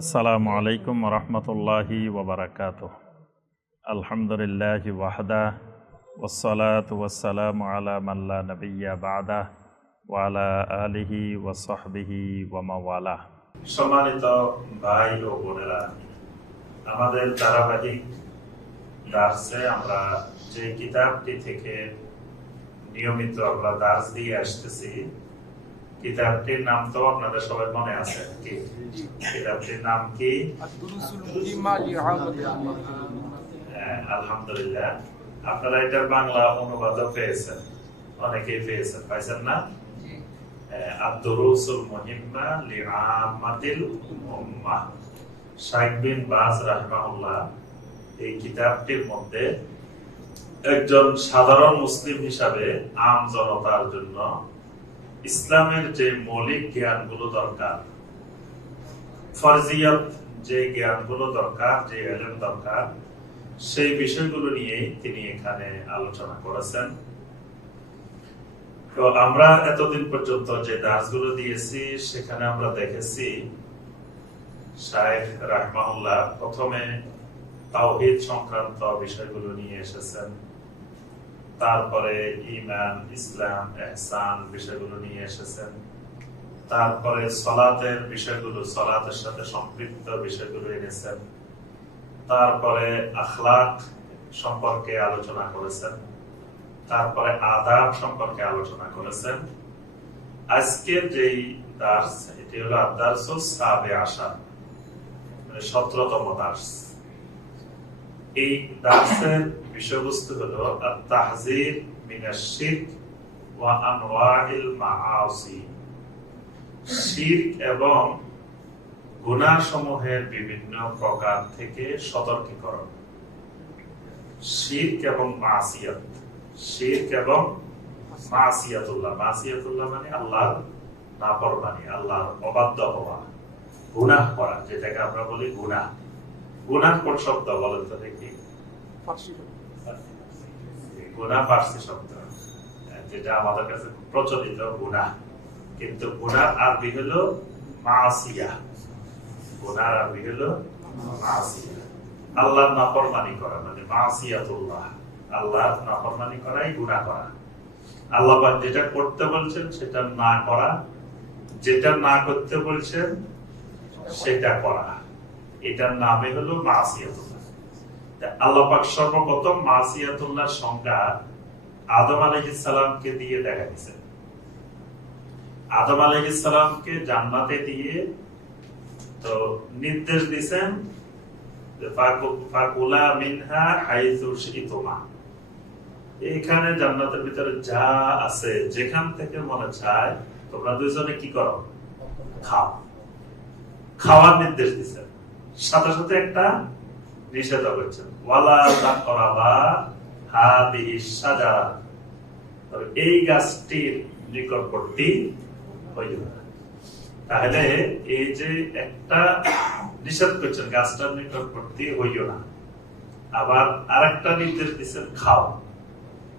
আসসালামু আলাইকুম রহমতুল্লাহি ওবরাকাত আলহামদুলিল্লাহ ওয়াহদা ওসলাত ওয়াসালাম আলা মাল্লা নবিয়া বাদা ওয়ালা আলিহি ওয়াসহবিহি ওয়ামাওয়ালা সম্মানিত ভাই ও বোনেরা, আমাদের ধারাবাহিক দার্সে আমরা যে কিতাবটি থেকে নিয়মিত আমরা দার্স দিয়ে আসতেছি কিতাবটির নাম তো আপনাদের সবার মনে আছে। কি? কিতাবটির নাম কি? হ্যাঁ, আলহামদুলিল্লাহ। আপনারা এটার বাংলা অনুবাদ পেয়েছেন। অনেকেই পেয়েছেন। পাইছেন না? হ্যাঁ, আব্দুরুসুল লিআমাতিল উম্মাহ শাইখ বিন বাজ রাহিমাহুল্লাহ, এই কিতাবটির মধ্যে একজন সাধারণ মুসলিম হিসাবে আম জনতার জন্য ইসলামের যে মৌলিক জ্ঞানগুলো দরকার, ফরজিয়ত যে জ্ঞানগুলো দরকার, যে এলেম দরকার, সেই বিষয়গুলো নিয়ে তিনি এখানে আলোচনা করেছেন। তো আমরা এতদিন পর্যন্ত যে দাসগুলো দিয়েছি, সেখানে আমরা দেখেছি শায়েখ রাহমাহুল্লাহ প্রথমে তাওহিদ সংক্রান্ত বিষয়গুলো নিয়ে এসেছেন। তারপরে ইমান ইসলাম, এহসান বিষয়গুলো নিয়ে এসেছেন। তারপরে সলাতের বিষয়গুলো, সলাতের সাথে সম্পৃক্ত বিষয়গুলো এনেছেন। তারপরে আখলাক সম্পর্কে আলোচনা করেছেন। তারপরে আদাব সম্পর্কে আলোচনা করেছেন। আজকের যেই দার্স, এটি হলো আদার্স সাবে আসা মানে সতেরোতম দার্স। এই দার্সের বিষয়বস্তু হলো তাহজির মিনাশিরক ওয়া আনওয়াইল মাআসি শিরক এবং গুনাহ সমূহের বিভিন্ন প্রকার থেকে সতর্কীকরণ। শিরক এবং মাসিয়াত। শিরক এবং মাসিয়াতুল্লাহ। মাসিয়াতুল্লাহ মানে আল্লাহর নাফরমানি, আল্লাহর অবাধ্য হওয়া, গুনাহ করা, যেটাকে আমরা বলি গুনাহ। গুনাহ কোন শব্দ বলেন তো দেখি। ফার্সি শব্দ। যেটা আমাদের কাছে প্রচলিত গুনাহ কিন্তু গুনাহ আরবি হলো মাসিয়া। গুনার আরবি হলো মাসিয়া। নাফরমানি করা মানে মাসিয়াতুল্লাহ। নাফরমানি করাই গুনাহ করা। আল্লাহ যেটা করতে বলছেন সেটা না করা। যেটা না করতে বলছেন সেটা করা। এটার নামে হলো মাসিয়াতুল্লাহ। আল্লাহ পাক সর্বপ্রথম মাসিয়াতুল্লাহর সংজ্ঞা আদম আলাইহিস দিয়ে দেখা দিয়েছেন। আদম আলাইহিস জান্নাতে দিয়ে তো নির্দেশ ফাকুলা মিনহা এখানে জান্নাতের ভিতরে যা আছে, যেখান থেকে মনে চায়, তোমরা দুইজনে কি করো? খাও। খাওয়ার নির্দেশ দিচ্ছেন সাথে সাথে একটা নিষেধ করছেন। এই গাছটির নিকটবর্তী তাহলে এই যে একটা নিষেধ করছেন, গাছটার নিকটবর্তী না। আবার আরেকটা নির্দেশ দিচ্ছেন, খাও।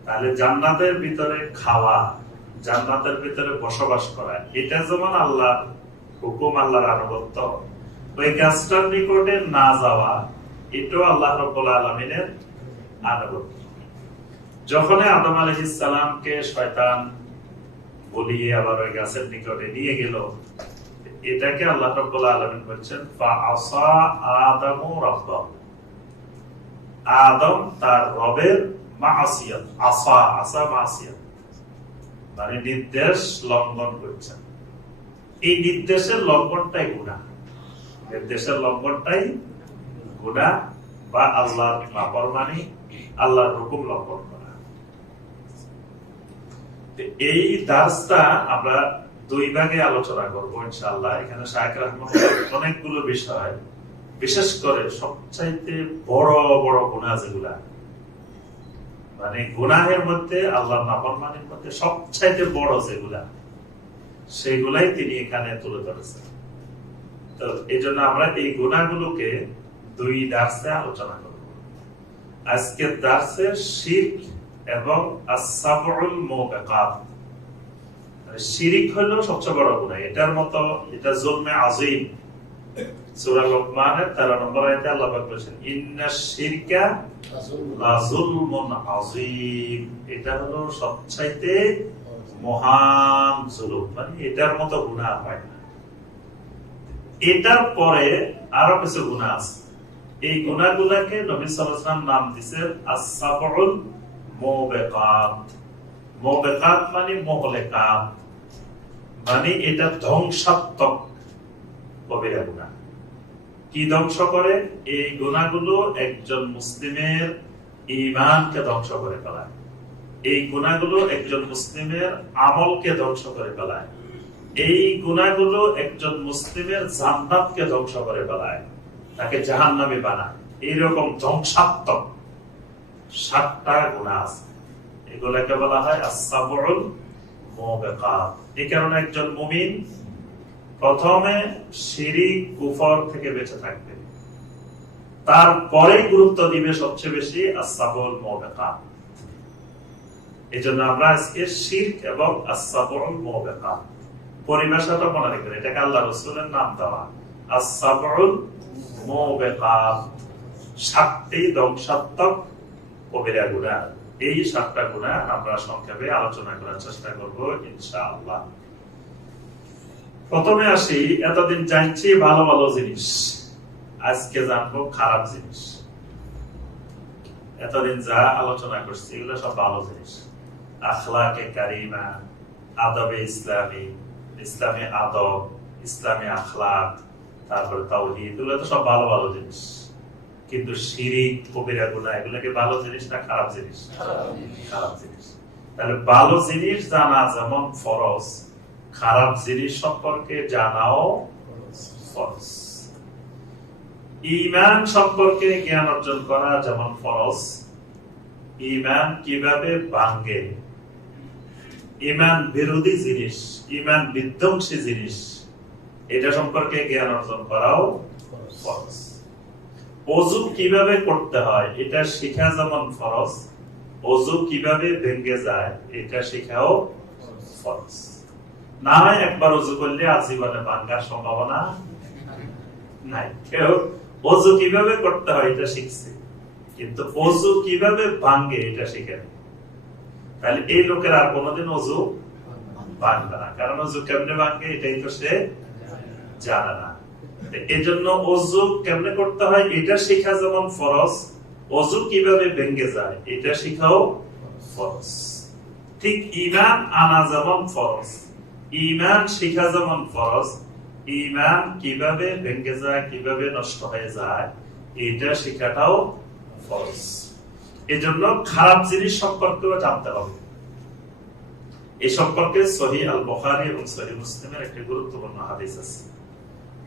তাহলে জান্নাতের ভিতরে খাওয়া, জান্নাতের ভিতরে বসবাস করা, এটা যেমন আল্লাহ হুকুম, আল্লাহর আনুগত্য, ওই গাছটার নিকটে না যাওয়া এটাও আল্লাহ রব্বুল আলমিনের আনুগত্য। যখন আদম আলহিস সালামকে শয়তান বলিয়ে আবার ওই গাছের নিকটে নিয়ে গেল, এটাকে আল্লাহ রব্বুল আলমিন বলছেন আদামু আদম তার রবের মাসিয়াত, আসা আসা মাসিয়াত মানে নির্দেশ লঙ্ঘন করছেন এই নির্দেশের লঙ্ঘনটাই গুণা নির্দেশের লঙ্ঘনটাই গুণা বা আল্লাহর নাফরমানি, আল্লাহর হুকুম লঙ্ঘন করা। এই দাসটা আমরা দুই ভাগে আলোচনা করব ইনশাআল্লাহ। এখানে শাহেক রহমতুল্লাহ অনেকগুলো বিষয়, বিশেষ করে সবচাইতে বড় বড় গুণা যেগুলা। মানে গুনাহের মধ্যে আল্লাহ নাফরমানির মধ্যে সবচাইতে বড় যেগুলা, সেগুলাই তিনি এখানে তুলে ধরেছেন। তো এই আমরা এই গুণাগুলোকে দুই দার্সে আলোচনা করব। আজকের দার্সে শিরক এবং মানে শিরিক হলো সবচেয়ে বড় গুনাহ। এটার মতো, এটা জন্মে আজিম সূরা লোকমানের 13 নম্বর আয়াতে আল্লাহ পাক বলেছেন ইন্নাশ শিরকা লাযুলমুন আযীম। এটা হলো সবচাইতে মহান জুলুম। মানে এটার মতো গুনাহ হয় না। এটার পরে আরও কিছু গুনাহ আছে। এই গুণাগুলাকে নবী ওয়াসাল্লাম নাম দিয়েছেন আস-সাবউল মুবিকাত। মুবিকাত মানে মুহলিকাত। মানে এটা ধ্বংসাত্মক কবিরা গুনাহ কি ধ্বংস করে? এই গুণাগুলো একজন মুসলিমের ইমানকে ধ্বংস করে ফেলায়। এই গুণাগুলো একজন মুসলিমের আমলকে ধ্বংস করে ফেলায়। এই গুণাগুলো একজন মুসলিমের জান্নাতকে ধ্বংস করে ফেলায়। তাকে জাহান্নামে বানায়। এইরকম ধ্বংসাত্মক সাতটা গুণা আছে। এগুলাকে বলা হয় মুবিকাত। এই কারণে একজন মুমিন প্রথমে শিরিক কুফর থেকে বেঁচে থাকবে। তারপরে গুরুত্ব দিবে সবচেয়ে বেশি আসাবুল মুবিকাত। এই জন্য আমরা আজকে শিরক এবং আসাবুল মুবিকাত। পরিভাষাটা মনে রাখবেন। এটাকে আল্লাহ রসুলের নাম দেওয়া। আসাবুল সাতটি ধ্বংসাত্মক কবিরা গুণা। এই সাতটা গুণা আমরা সংক্ষেপে আলোচনা করার চেষ্টা করব, ইনশাআল্লাহ। প্রথমে আসি, এতদিন জানছি ভালো ভালো জিনিস, আজকে জানব খারাপ জিনিস। এতদিন যা আলোচনা করছি, এগুলো সব ভালো জিনিস। আখলাকে কারিমা, আদবে ইসলামী ইসলামী আদব, ইসলামী আখলাক তারপরে তাওহীদ এগুলো তো সব ভালো ভালো জিনিস। কিন্তু শিরিক কবিরা গুনাহ এগুলো কি ভালো জিনিস না খারাপ জিনিস? খারাপ জিনিস। তাহলে ভালো জিনিস জানা যেমন ফরজ খারাপ জিনিস সম্পর্কে জানাও ফরজ। ইমান সম্পর্কে জ্ঞান অর্জন করা যেমন ফরজ ইমান কীভাবে ভাঙ্গে ইমান বিরোধী জিনিস ইমান বিধ্বংসী জিনিস এটা সম্পর্কে জ্ঞান অর্জন করাও ফরজ। অজু কীভাবে করতে হয়, এটা শেখা যেমন ফরজ, অজু কীভাবে ভেঙ্গে যায়, এটা শেখাও ফরজ। না হয় একবার অজু করলে আজীবনে ভাঙ্গার সম্ভাবনা নাই। কেউ অজু কীভাবে করতে হয়, এটা শিখছে। কিন্তু অজু কীভাবে ভাঙ্গে, এটা শিখে তাহলে এই লোকের আর কোনোদিন অজু ভাঙবে না। কারণ অজু কেমনে ভাঙ্গে এটাই তো সে জানে না। এই জন্য অজু কেমনে করতে হয়? এটা শেখা যেমন ফরজ, অজু কীভাবে ভেঙ্গে যায়, এটা শেখাও ফরজ। ঠিক ইমান আনা যেমন ফরজ, ইমান শেখা যেমন ফরজ, ইমান কীভাবে ভেঙ্গে যায়, কীভাবে নষ্ট হয়ে যায়, এটা শেখাটাও ফরজ। এজন্য খারাপ জিনিস সম্পর্কেও জানতে হবে। এই সম্পর্কে সহি আল বখারি এবং সহি মুসলিমের একটি গুরুত্বপূর্ণ হাদিস আছে।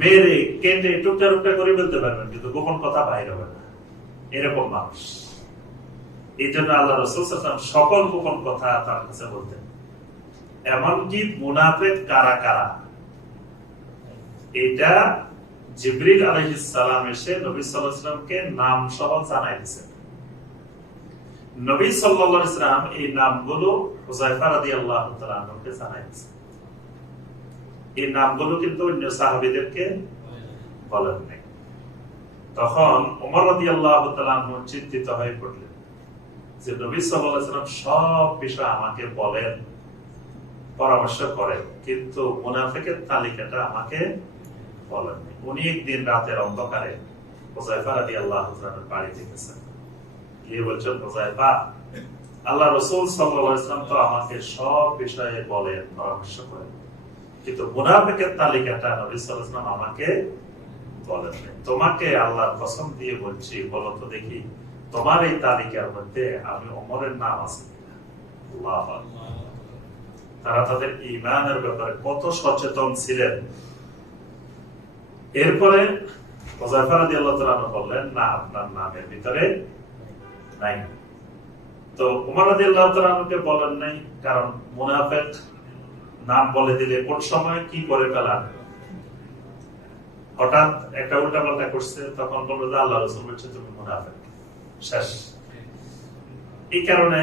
মেরে কেটে টুকটা টুকটা করে ফেলতে পারবেন, কিন্তু গোপন কথা বাইরে হবে না। এরকম মানুষ। এই জন্য আল্লাহ রসুল সকল গোপন কথা তার কাছে বলতেন। এমনকি মুনাফেক কারা কারা? এটা জিবরিল আলাইহিস সালাম এসে নবী সাল্লামকে নাম সহ জানাই দিয়েছেন। নবী সাল্লাল্লাহু আলাইহি সাল্লাম এই নামগুলো রাদিয়াল্লাহু তাআলা আনহুকে জানাই দিয়েছেন। এই নামগুলো কিন্তু অন্য সাহাবীদেরকে বলেন নাই। তখন রাদিয়াল্লাহু তাআলা চিন্তিত হয়ে পড়লেন যে নবী সাল্লাম সব বিষয় আমাকে বলেন, পরামর্শ করেন, কিন্তু তালিকাটা আমাকে বলেননি উনি একদিন রাতের অন্ধকারে আল্লাহ বলছেন আল্লাহ রসুল সাল্লাম তো আমাকে সব বিষয়ে বলেন, পরামর্শ করেন। কিন্তু মুনাফিকের তালিকাটা নবী সাল্লাম আমাকে বলেননি তোমাকে আল্লাহর কসম দিয়ে বলছি, বলো তো দেখি তোমার এই তালিকার মধ্যে আমি অমরের নাম আছে? আল্লাহু। তারা তাদের ইমানের ব্যাপারে কত সচেতন ছিলেন এরপরে বললেন, না, আপনার নামের ভিতরে নাই তো উমর তাআলা আনহুকে বলেন নাই, কারণ মুনাফিক নাম বলে দিলে কোন সময় কি করে ফেলান হঠাৎ একটা উল্টা পাল্টা করছে, তখন বলল যে আল্লাহ রসুল বলছে, তুমি মুনাফিক। শেষ। এই কারণে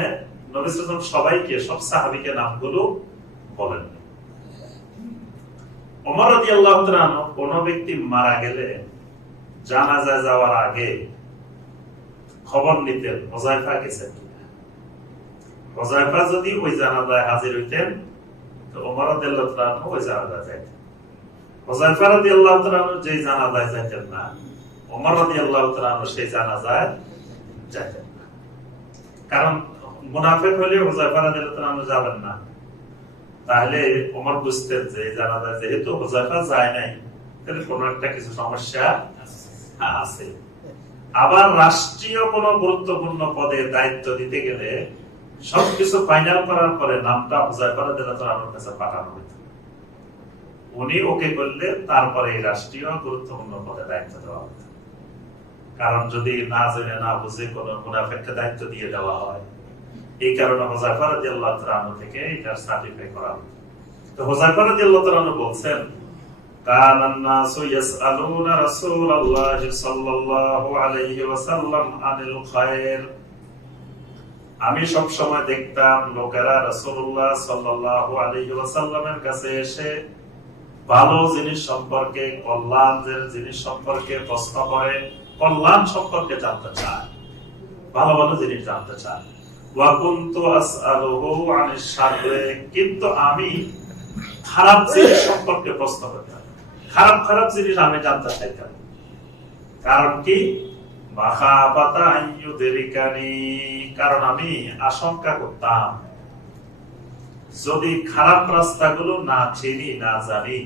নবী সবাইকে, সব সাহাবীকে নামগুলো বলেন। রাদিয়াল্লাহু তাআলা কোন ব্যক্তি মারা গেলে জানাজা যাওয়ার আগে খবর নিতেন হোজাইফা গেছেন কিনা? হোজাইফা যদি ওই জানাজায় হাজির হইতেন যাবেন না। তাহলে ওমর বুঝতেন যে জানাজায় যেহেতু হোজাইফা যায় নাই, তাহলে কোনো একটা কিছু সমস্যা আছে। আবার রাষ্ট্রীয় কোনো গুরুত্বপূর্ণ পদে দায়িত্ব দিতে গেলে সবকিছু ফাইনাল করার পরে নামটা হুজাইফা রাদিয়াল্লাহু তাআলা আনহুর কাছে পাঠানো হতো উনি ওকে করলে তারপরে এই রাষ্ট্রীয় গুরুত্বপূর্ণ পদে দায়িত্ব দেওয়া হতো কারণ যদি না জেনে না বুঝে কোনো মুনাফিককে দায়িত্ব দিয়ে দেওয়া হয় এই কারণে হুজাইফা রাদিয়াল্লাহু তাআলা আনহু থেকে এটা সার্টিফাই করা হতো তো হুজাইফা রাদিয়াল্লাহু তাআলা আনহু বলছেন كان الناس يسألون رسول الله صلى الله عليه وسلم عن الخير আমি সব সময় দেখতাম লোকেরা রাসূলুল্লাহ সাল্লাল্লাহু আলাইহি ওয়াসাল্লামের কাছে এসে ভালো জিনিস সম্পর্কে, কল্যাণের জিনিস সম্পর্কে প্রশ্ন করে, কল্যাণ সম্পর্কে জানতে চায়, ভালো ভালো জিনিস জানতে চায়। কুনতু আমি খারাপ জিনিস সম্পর্কে প্রশ্ন করতাম। খারাপ খারাপ জিনিস আমি জানতে চাইতাম। কারণ কি? কারণ আমি আশঙ্কা করতাম, যদি খারাপ রাস্তাগুলো না চিনি, না জানি,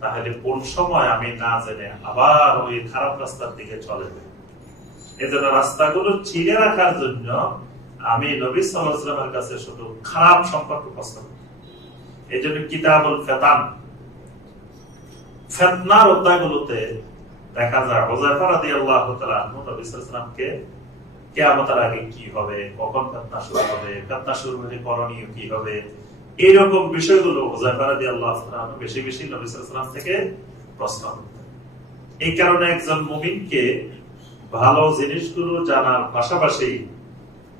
তাহলে কোন সময় আমি না জেনে আবার ওই খারাপ রাস্তার দিকে চলে যাই। এজন্য রাস্তাগুলো চিনে রাখার জন্য আমি নবী সাল্লামের কাছে শুধু খারাপ সম্পর্ক করি। এই জন্য কিতাবুল ফেতান, ফেতনার অধ্যায়গুলোতে দেখা যায় হোজাইফা রাদিয়াল্লাহু তাআলা আনহু নবী সাল্লাল্লাহু আগে কি হবে? কখন ফেতনা শুরু হবে? ফেতনা শুরু হলে করণীয় কি হবে? এইরকম বিষয়গুলো হোজাইফা তাআলা আনহু বেশি বেশি নবী সাল্লাল্লাহু আলাইহি থেকে প্রশ্ন এই কারণে একজন মুমিনকে ভালো জিনিসগুলো জানার পাশাপাশি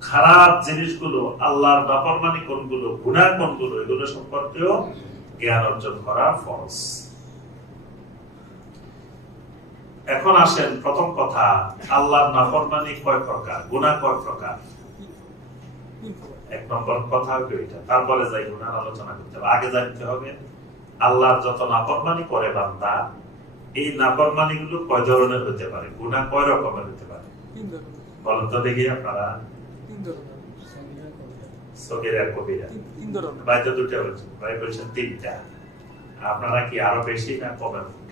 খারাপ জিনিসগুলো, আল্লাহর নাফরমানি কোনগুলো, গুনাহ কোনগুলো, এগুলো সম্পর্কেও জ্ঞান অর্জন করা ফরজ। এখন আসেন প্রথম কথা আল্লাহর নাফরমানি কয় প্রকার? গুনাহ কয় প্রকার? এক নম্বর কথা হলো এটা। তারপরে যাই গুনার আলোচনা করতে হবে। আগে জানতে হবে আল্লাহর যত নাফরমানি করে বান্দা এই নাফরমানি গুলো কয় ধরনের হতে পারে? গুনাহ কয় রকমের হতে পারে? বলেন তো দেখি আপনারা। তিন কবিরা। তিন- তিন ভাই তো দুটো বলছেন ভাই বলছেন তিনটা। আপনারা কি আরও বেশি না কমের পক্ষে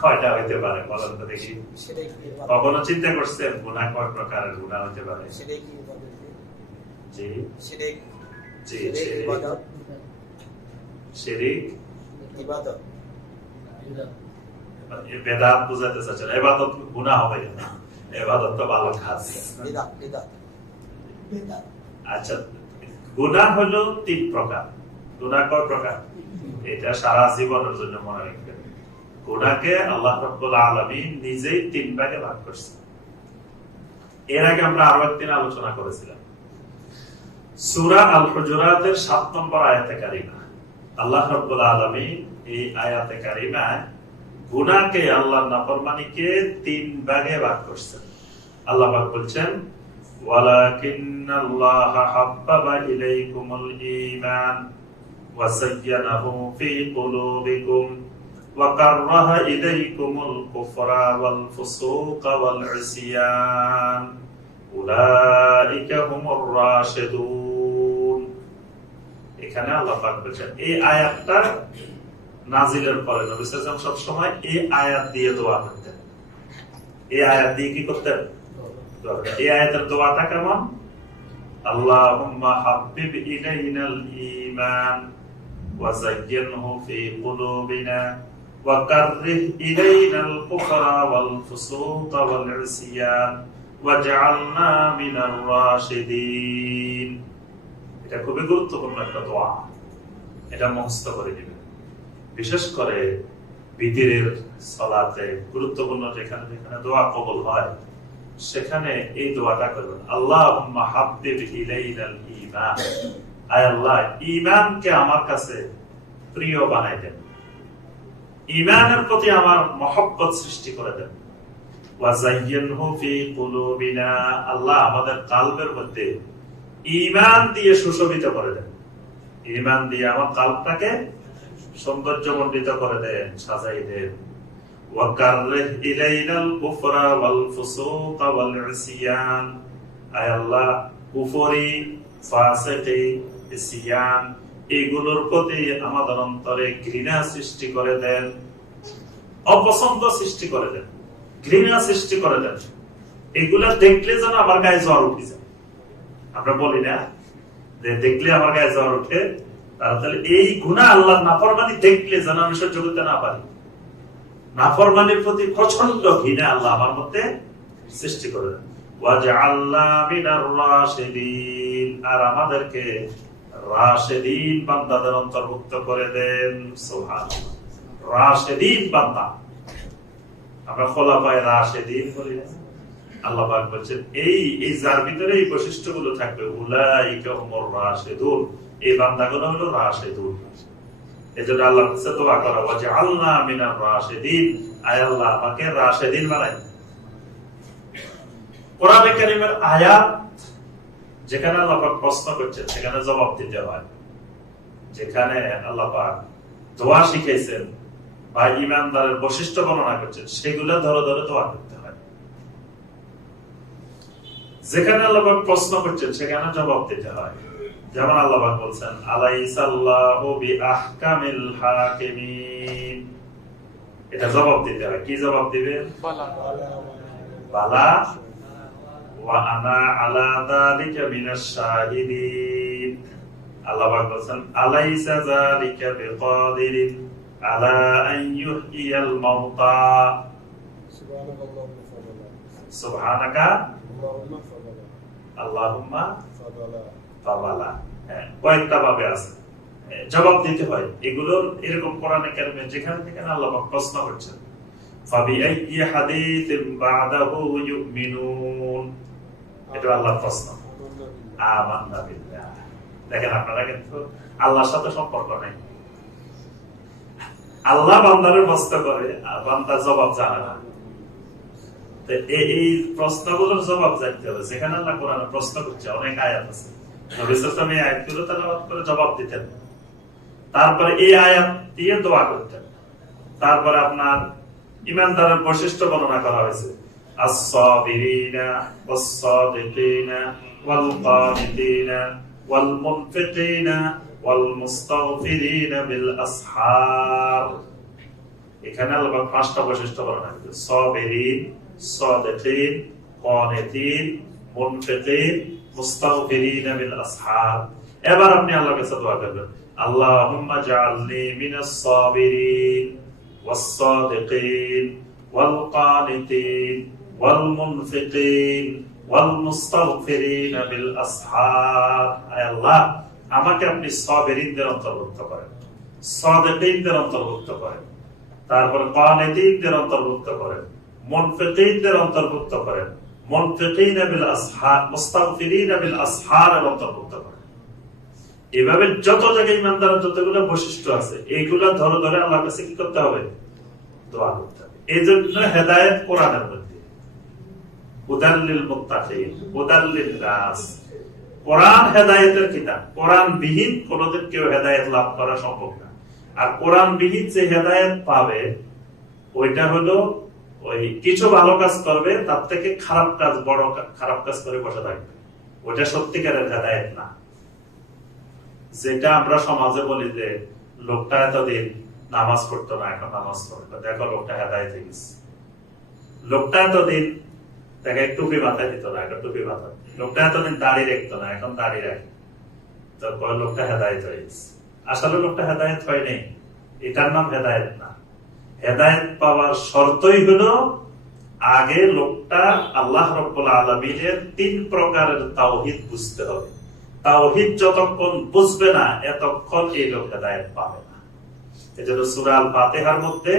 কয়টা হইতে পারে বলেন তো দেখি? কখনো চিন্তা করছেন গুনাহ কয় প্রকারের গুনাহ হতে পারে। সেটাই কি ইবাদত? জি। জি শিরিক ইবাদত? শিরিক ইবাদত। এ বেদাত বুঝাতে চাচ্ছেন এবাদত গুনাহ হবে না। এবাদত তো ভালো কাজ। আচ্ছা হলো তিন প্রকার। গুনাহ কয় প্রকার। এটা সারা জীবনের জন্য মনে রাখবেন। গুনাহকে আল্লাহ রাব্বুল আলামিন নিজেই তিন ভাগে ভাগ করছেন এর আগে আমরা আরো একদিন আলোচনা করেছিলাম সূরা আল হুজুরাতের 7 নম্বর আয়াতে কারিমা আল্লাহ রাব্বুল আলামিন এই আয়াতে কারিমায় গুনাহকে আল্লাহর নাফরমানিকে তিন ভাগে ভাগ করছেন আল্লাহ পাক বলছেন ولكن الله حبب إليكم الإيمان وزينه في قلوبكم وكره إليكم الكفر والفسوق والعصيان أولئك هم الراشدون এখানে আল্লাহ পাক বলছেন এই আয়াতটা নাজিলের পরে নবী সাল্লাল্লাহু আলাইহি সব সময় এই আয়াত দিয়ে দোয়া করতেন এই আয়াত দিয়ে কি করতেন এই আয়াতের দোয়াটা কেমন আল্লাহুম্মা হাব্বিব ইলাইনাল ঈমান ওয়া যায়্যিনহু ফি কুলুবিনা وكره إلينا الكفر والفسوق والعصيان واجعلنا من الراشدين এটা খুবই গুরুত্বপূর্ণ একটা দোয়া এটা মুখস্থ করে দিবেন বিশেষ করে বিদিরের সলাতে গুরুত্বপূর্ণ যেখানে যেখানে দোয়া কবুল হয় সেখানে এই দোয়াটা করবেন আল্লাহ হাব্বিব ইলাইনাল ঈমান আয় আল্লাহ ঈমানকে আমার কাছে প্রিয় বানাই দেন ঈমানের প্রতি আমার মহব্বত সৃষ্টি করে দেন। আল্লাহ আমাদের কালবের মধ্যে ঈমান দিয়ে সুশোভিত করে দেন। ঈমান দিয়ে আমার কালবটাকে সৌন্দর্যমণ্ডিত করে দেন, সাজাই দেন। আল্লাহ, কুফরি, ফাসিকি ইসয়ান এগুলোর প্রতি আমাদের অন্তরে ঘৃণা সৃষ্টি করে দেন, অপছন্দ সৃষ্টি করে দেন, ঘৃণা সৃষ্টি করে দেন। এগুলা দেখলে যেন আমার গায়ে জ্বর উঠে যায়। আমরা বলি না যে দেখলে আমার গায়ে জ্বর ওঠে, তাহলে এই গুণা আল্লাহ নাফরমানি দেখলে যেন আমি সহ্য করতে না পারি। নাফরমানির প্রতি প্রচণ্ড ঘৃণা আল্লাহ আমার মধ্যে সৃষ্টি করে দেন। আর আমাদেরকে রাশেদিন বান্দাদের অন্তর্ভুক্ত করে দেন, সুবহানাল্লাহ। রাশেদিন বান্দা। আমরা খোলাফায়ে রাশেদিন বলি আল্লাহ বলছেন, এই এই যার ভিতরে এই বৈশিষ্ট্যগুলো থাকবে এই বান্দাগুলো হলো রাশিদুন। এজন্য আল্লাহ কাছে করা যে আল্লাহ মিনার রাশিদিন। আয় আল্লাহ, আমাকে রাশিদিন বানাই। কোরআনে কারীমের আয়াত যেখানে আল্লাহ পাক প্রশ্ন করছেন সেখানে জবাব দিতে হয়। যেখানে আল্লাহ পাক দোয়া শিখাইছেন বা ইমানদারের বৈশিষ্ট্য বর্ণনা করছেন সেগুলো ধরে ধরে দোয়া করতে হয়। যেখানে আল্লাহ পাক প্রশ্ন করছেন সেখানে জবাব দিতে হয়। যেমন আল্লাহ পাক বলছেন আলাইসাল্লাহু বিআহকামিল হাকিমিন। এটা জবাব দিতে হয়। কি জবাব দিবে বালা। বালা। হ্যাঁ, কয়েকটা ভাবে আছে। জবাব দিতে হয়। এগুলো এরকম কোরআনে কারিমে যেখানে থেকে আল্লাহ প্রশ্ন করছেন। ফাবি আইয়ি হাদিসিন এটা আল্লাহর প্রশ্ন। দেখেন আপনারা কিন্তু আল্লাহর সাথে সম্পর্ক নাই। আল্লাহ প্রশ্ন করে, আর বান্দা জবাব জানে না। এই প্রশ্নগুলোর জবাব জানতে হবে। আল্লাহ কোরআনে প্রশ্ন করছে, অনেক আয়াত আছে। নবী আয়াতগুলো তেলাওয়াত করে জবাব দিতেন। তারপরে এই আয়াত দিয়ে দোয়া করতেন। তারপরে আপনার ইমানদারের বৈশিষ্ট্য বর্ণনা করা হয়েছে। As-sabirina was-sadiqina wal-qanitina wal-munfiqina wal-mustaghfirina bil-ashar এখানে আল্লাহ পাঁচটা বৈশিষ্ট্য বর্ণনা করেছেন সাবিরিন সাদিকিন কানিতিন মুনফিকিন মুস্তাগফিরিন বিল এবার আপনি আল্লাহর কাছে দোয়া করবেন। আল্লাহুম্মা জাআলনি মিনাস সাবিরিন ওয়াস সাদিকিন আসহার আয় আল্লাহ, আমাকে আপনি সাবিরিনদের অন্তর্ভুক্ত করেন। সাদিকিনদের অন্তর্ভুক্ত করেন। তারপরে কানিতিনদের অন্তর্ভুক্ত করেন। মুনফিকিনদের অন্তর্ভুক্ত করেন। মুনফিকিন বিল অন্তর্ভুক্ত করেন। এভাবে যত জায়গায় ইমানদারের যতগুলো বৈশিষ্ট্য আছে এইগুলা ধরে ধরে আল্লাহর কাছে কি করতে হবে? দোয়া করতে হবে। এই জন্য হেদায়েত কোরআনের মধ্যে। খারাপ কাজ, বড় খারাপ কাজ করে বসে থাকবে। সত্যিকারের হেদায়েত না। যেটা আমরা সমাজে বলি যে, লোকটা এতদিন নামাজ পড়তো না, এখন নামাজ পড়তো দেখো লোকটা হেদায়েত গেছে। লোকটা এতদিন দেখে টুপি মাথায় দিত না এখন টুপি মাথায় লোকটা এতদিন দাড়ি রাখতো না, এখন দাড়ি রাখে। তারপর লোকটা হেদায়েত হয়ে গেছে আসলে লোকটা হেদায়েত হয় নাই এটার নাম হেদায়েত না। হেদায়েত পাওয়ার শর্তই হলো, আগে লোকটা আল্লাহ রব্বুল আলমিনের তিন প্রকারের তাওহিদ বুঝতে হবে। তাওহিদ যতক্ষণ বুঝবে না, এতক্ষণ এই লোক হেদায়েত পাবে না। এজন্য সূরা আল ফাতিহার মধ্যে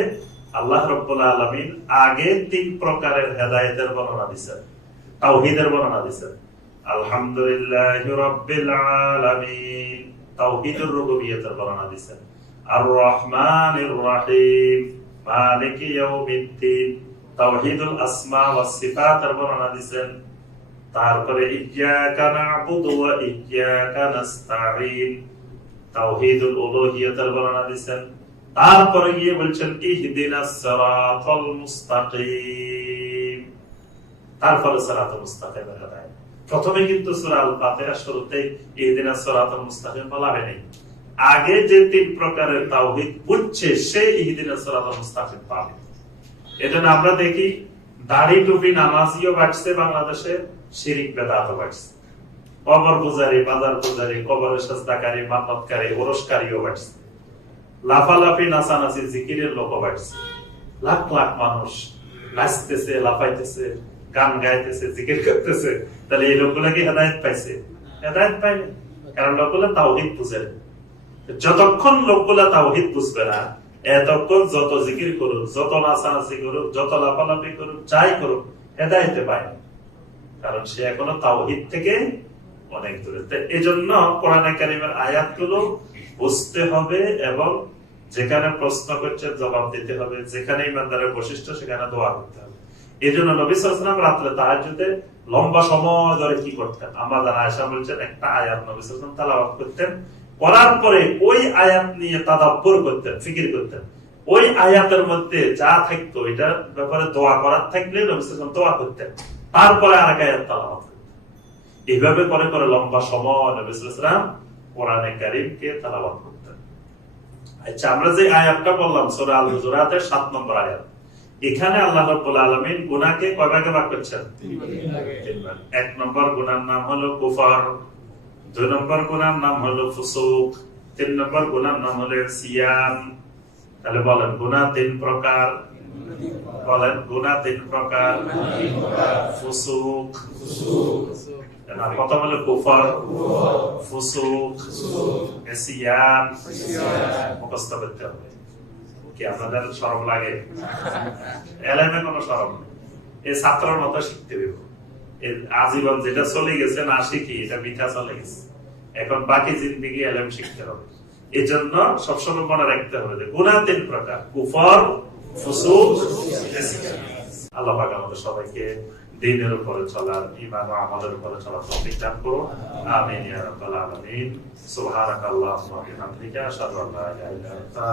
আল্লাহ রব্বুল আলামিন আগে তিন প্রকারের হেদায়েতের বর্ণনা দিয়েছেন তাওহীদের বর্ণনা দিয়েছেন আলহামদুলিল্লাহি রাব্বিল আলামিন তাওহীদুর রুবুবিয়্যতের বর্ণনা দিয়েছেন আর রহমানির রহিম মালিকি ইয়াউমিদ্দিন তাওহীদুল আসমা ওয়াস সিফাতের বর্ণনা দিয়েছেন তারপরে ইয়্যাকা না'বুদু ওয়া ইয়্যাকা নাস্তাঈন তাওহীদুল উলুহিয়্যতের বর্ণনা দিয়েছেন তারপরে গিয়ে বলছেন তারপরে প্রথমে কিন্তু আগে যে তিন প্রকারের তাওহীদ বুঝছে সে ইহদিনাস সিরাতাল মুস্তাকিম পাবে। এজন্য আমরা দেখি, দাড়ি টুপি নামাজিও বাড়ছে বাংলাদেশে, শিরিক বেদাতও বাড়ছে। কবর পূজারি বাজার পূজারি, কবরের সাজদাকারী, মান্নতকারী ওরসকারীও বাড়ছে। লাফালাফি নাচানাচি জিকিরের লোক বাড়ছে লাখ লাখ মানুষ নাচতেছে, লাফাইতেছে, গান গাইতেছে, জিকির করতেছে। তাহলে এই লোকগুলা কি হেদায়ত পাইছে। হেদায়ত পায়নি। কারণ লোকগুলা তাওহিদ বুঝে যতক্ষণ লোকগুলা তাওহিদ বুঝবে না, এতক্ষণ যত জিকির করুক, যত নাচানাচি করুক, যত লাফালাফি করুক, যাই করুক, হেদায়তে পায় কারণ সে এখনও তাওহিদ থেকে অনেক দূরে। এই জন্য কোরআন কারিমের আয়াতগুলো বুঝতে হবে এবং যেখানে প্রশ্ন করছে জবাব দিতে হবে। যেখানে ইমানদারের বৈশিষ্ট্য, সেখানে দোয়া করতে হবে। এই জন্য নবী সালাম রাত্রে তাহাজুদে লম্বা সময় ধরে কি করতেন? আমরা আয়সা বলছেন, একটা আয়াত নবী সালাম তালাবাদ করতেন। করার পরে ওই আয়াত নিয়ে তাদাব্বর করতেন, ফিকির করতেন। ওই আয়াতের মধ্যে যা থাকতো, এটার ব্যাপারে দোয়া করার থাকলে নবী সালাম দোয়া করতেন। তারপরে আর এক আয়াত তালাবাদ করতেন। এইভাবে করে করে লম্বা সময় নবী সালাম কোরআনে কারিমকে তালাবাদ করতেন। আচ্ছা আমরা যে আয়াতটা বললাম আল হুজুরাতের 7 নম্বর আয়াত, এখানে আল্লাহ কয় ভাগে ভাগ করছেন? এক নম্বর গুনার নাম হলো কুফর, দুই নম্বর গুনার নাম হলো ফুসুক, তিন নম্বর গুনার নাম হলো সিয়াম। তাহলে বলেন, গুনাহ তিন প্রকার বলেন গুনাহ তিন প্রকার আজীবন যেটা চলে গেছে না শিখি, এটা মিঠা চলে গেছে। এখন বাকি জিন্দিগি এলএম শিখতে হবে। এই জন্য সবসময় মনে রাখতে হবে যে গুণা তিন প্রকার, কুফর। আল্লাহ পাক আমাদের সবাইকে দিনের উপরে চলার ইমান আমাদের উপরে চলার তৌফিক দান করুন। আমিন ইয়া রাব্বাল আলামিন। সুবহানাকাল্লাহুম্মা ওয়া বিহামদিকা, আশহাদু আল্লা ইলাহা ইল্লা আনতা